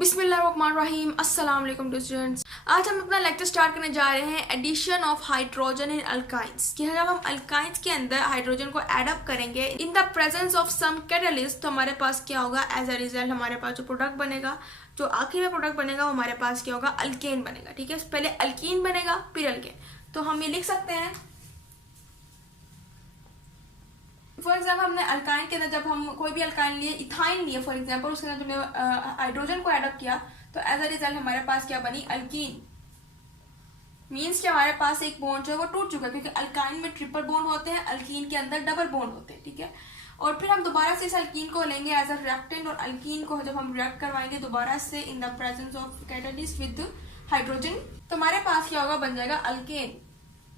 बिस्मिल्लाहिर्रहमानिर्रहीम। अस्सलाम वालेकुम स्टूडेंट्स। आज हम अपना लेक्चर स्टार्ट करने जा रहे हैं addition of hydrogen in alkynes कि जब हम अल्काइंस के अंदर हाइड्रोजन को ऐड अप करेंगे in the presence of some catalyst तो हमारे पास क्या होगा, एज अ रिजल्ट हमारे पास जो प्रोडक्ट बनेगा, जो आखिर में प्रोडक्ट बनेगा वो हमारे पास क्या होगा, अल्केन बनेगा। ठीक है, पहले अल्कीन बनेगा फिर अल्केन। तो हम ये लिख सकते हैं, फॉर एग्जाम्पल हमने अल्काइन के अंदर जब हम कोई भी अल्काइन लिए, इथाइन लिए फॉर एग्जाम्पल, उसके अंदर हमने हाइड्रोजन को एडअप किया तो एज अ रिजल्ट हमारे पास क्या बनी, अल्कीन। मीन्स कि हमारे पास एक बॉन्ड जो है वो टूट चुका है, क्योंकि अल्काइन में ट्रिपल बॉन्ड होते हैं, अल्कीन के अंदर डबल बॉन्ड होते हैं। ठीक है, और फिर हम दोबारा से इस अल्कीन को लेंगे एज अ रिएक्टेंट, और अल्कीन को जब हम रिएक्ट करवाएंगे दोबारा से इन the presence of catalyst with hydrogen तो हमारे पास क्या होगा, बन जाएगा अल्केन।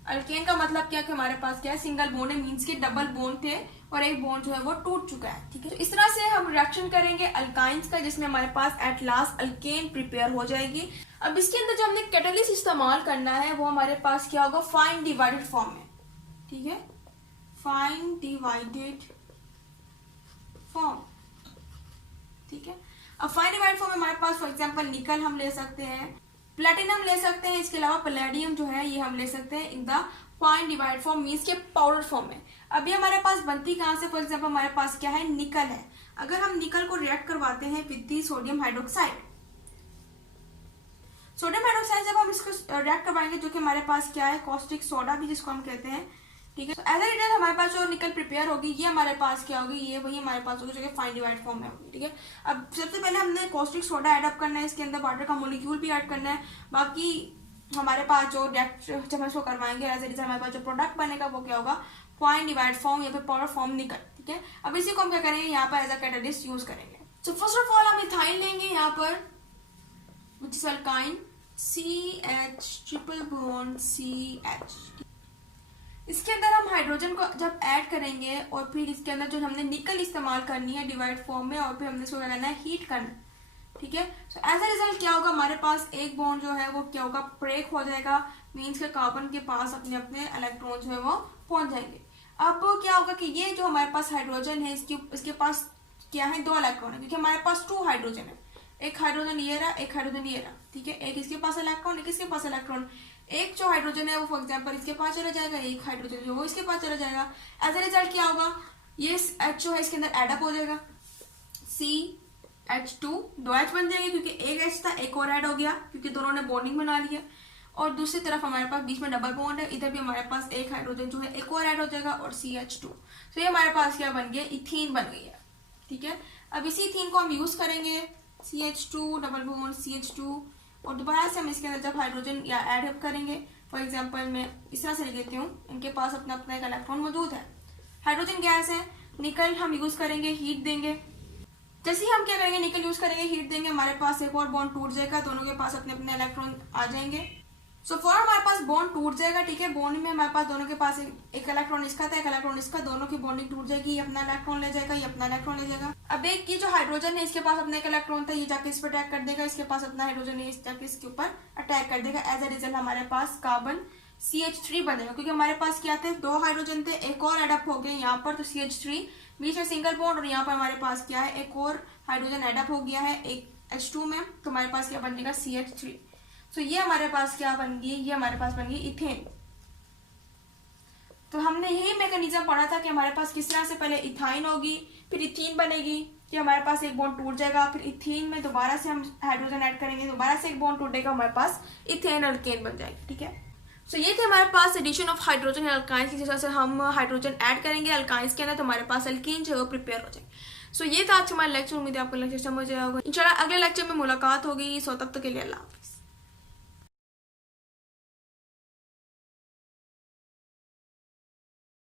अल्केन का मतलब क्या कि हमारे पास क्या है, सिंगल बॉन्ड है, मीन्स के डबल बॉन्ड थे और एक बॉन्ड जो है वो टूट चुका है। ठीक है, तो इस तरह से हम रिएक्शन करेंगे अल्काइंस का, जिसमें हमारे पास एट लास्ट अल्केन प्रिपेयर हो जाएगी। अब इसके अंदर जो हमने कैटलिस्ट इस्तेमाल करना है वो हमारे पास क्या होगा, फाइन डिवाइडेड फॉर्म में। ठीक है, फाइन डिवाइडेड फॉर्म। ठीक है, अब फाइन डिवाइडेड फॉर्म में हमारे पास फॉर एग्जाम्पल निकल हम ले सकते हैं, प्लेटिनम ले सकते हैं, इसके अलावा पैलेडियम जो है ये हम ले सकते हैं in the fine divide form, means के पाउडर फॉर्म में। अभी हमारे पास बनती कहां से, फॉर एग्जांपल हमारे पास क्या है, निकल है। अगर हम निकल को रिएक्ट करवाते हैं with the sodium hydroxide, sodium hydroxide जब हम इसको रिएक्ट करवाएंगे जो कि हमारे पास क्या है, कॉस्टिक सोडा भी जिसको हम कहते हैं। ठीक है, एज अ रिजल्ट हमारे पास जो निकल प्रिपेयर होगी ये हमारे पास क्या होगी, ये वही हमारे पास होगी जो कि फाइन डिवाइड फॉर्म में होगी। ठीक है, अब सबसे पहले हमने कॉस्टिक सोडा ऐड अप करना है, इसके अंदर वाटर का मोलिक्यूल भी ऐड करना है। बाकी हमारे पास जो रिएक्ट जब हम इसको करवाएंगे एज अ रिजल्ट हमारे पास जो प्रोडक्ट बनेगा वो क्या होगा, फाइन डिवाइड फॉर्म या फिर पाउडर फॉर्म निकल। ठीक है, अब इसी को हम क्या करेंगे, यहाँ पर एज अ कैटलिस्ट यूज करेंगे। तो फर्स्ट ऑफ ऑल हम इथाइन लेंगे यहाँ पर, which is alkyne, CH triple bond CH। इसके अंदर हम हाइड्रोजन को जब ऐड करेंगे और फिर इसके अंदर जो हमने निकल इस्तेमाल करनी है डिवाइड फॉर्म में, और फिर हमने इसको क्या करना है, हीट करना। ठीक है, सो एज अ रिजल्ट क्या होगा, हमारे पास एक बॉन्ड जो है वो क्या होगा, ब्रेक हो जाएगा, मीन्स के कार्बन के पास अपने अपने इलेक्ट्रॉन जो है वो पहुंच जाएंगे। अब क्या होगा कि ये जो हमारे पास हाइड्रोजन है इसके पास क्या है, दो इलेक्ट्रॉन है, क्योंकि हमारे पास 2 हाइड्रोजन है, एक हाइड्रोजन ये रहा, एक हाइड्रोजन ये रहा। ठीक है, एक इसके पास इलेक्ट्रॉन, एक इसके पास इलेक्ट्रॉन। एक जो हाइड्रोजन है वो फॉर एग्जांपल इसके पास चला जाएगा, एक हाइड्रोजन जो वो इसके पास चला जाएगा। एज अ रिजल्ट क्या होगा, ये H जो है इसके अंदर एडअप हो जाएगा, CH2, 2 H बन जाएंगे क्योंकि एक H था, एक और ऐड हो गया क्योंकि दोनों ने बॉन्डिंग बना लिया। और दूसरी तरफ हमारे पास बीच में डबल बॉन्ड है, इधर भी हमारे पास एक हाइड्रोजन जो है एक और ऐड हो जाएगा और CH2। तो ये हमारे पास क्या बन गया, इथीन बन गई है। ठीक है, अब इसी इथीन को हम यूज करेंगे, CH2 डबल बॉन्ड CH2, और दोबारा से हम इसके अंदर जब हाइड्रोजन या ऐड करेंगे, फॉर एग्जांपल मैं इस तरह से लिख देती हूँ, इनके पास अपना अपना एक इलेक्ट्रॉन मौजूद है, हाइड्रोजन गैस है, निकल हम यूज करेंगे, हीट देंगे। जैसे ही हम क्या करेंगे, निकल यूज करेंगे, हीट देंगे, हमारे पास एक और बॉन्ड टूट जाएगा, दोनों के पास अपने अपने इलेक्ट्रॉन आ जाएंगे। सो फॉर हमारे पास बॉन्ड टूट जाएगा। ठीक है, बॉन्ड में हमारे पास दोनों के पास एक इलेक्ट्रॉन इसका था, एक इलेक्ट्रॉन इसका, दोनों की बॉन्डिंग टूट जाएगी, ये अपना इलेक्ट्रॉन ले जाएगा, ये अपना इलेक्ट्रॉन ले जाएगा। अब एक की जो हाइड्रोजन है इसके पास अपना एक इलेक्ट्रॉन था, ये जाके इस पर अटैक कर देगा, इसके पास अपना हाइड्रोजन है, इस जाके इसके ऊपर अटैक कर देगा। एज अ रिजल्ट हमारे पास कार्बन CH3 बनेगा, क्योंकि हमारे पास क्या थे, 2 हाइड्रोजन थे, एक और एडअप हो गए यहाँ पर, तो CH3 बीच में सिंगल बॉन्ड, और यहाँ पर हमारे पास क्या है, एक और हाइड्रोजन एडअप हो गया है एक H2 में, तो हमारे पास क्या बन जाएगा, CH3। तो ये हमारे पास क्या बन गई, ये हमारे पास बन गई इथेन। तो हमने यही मैकेनिज्म पढ़ा था कि हमारे पास किस तरह से पहले इथाइन होगी, फिर इथीन बनेगी, कि हमारे पास एक बॉन्ड टूट जाएगा, फिर इथीन में दोबारा से हम हाइड्रोजन ऐड करेंगे, दोबारा से एक बॉन्ड टूटेगा, हमारे पास इथेन अल्केन बन जाएगी। ठीक है, तो ये थे हमारे पास एडिशन ऑफ हाइड्रोजन अल्काइंस, की तरह से हम हाइड्रोजन ऐड करेंगे अल्काइंस के अंदर तो हमारे पास अल्कीन जो है वो प्रिपेयर हो जाएगी। सो ये था आज हमारा लेक्चर, उम्मीद है आपको लेक्चर समझ आया होगा। इंशाल्लाह अगले लेक्चर में मुलाकात होगी। सो तब तक के लिए अल्लाह हाफिज़।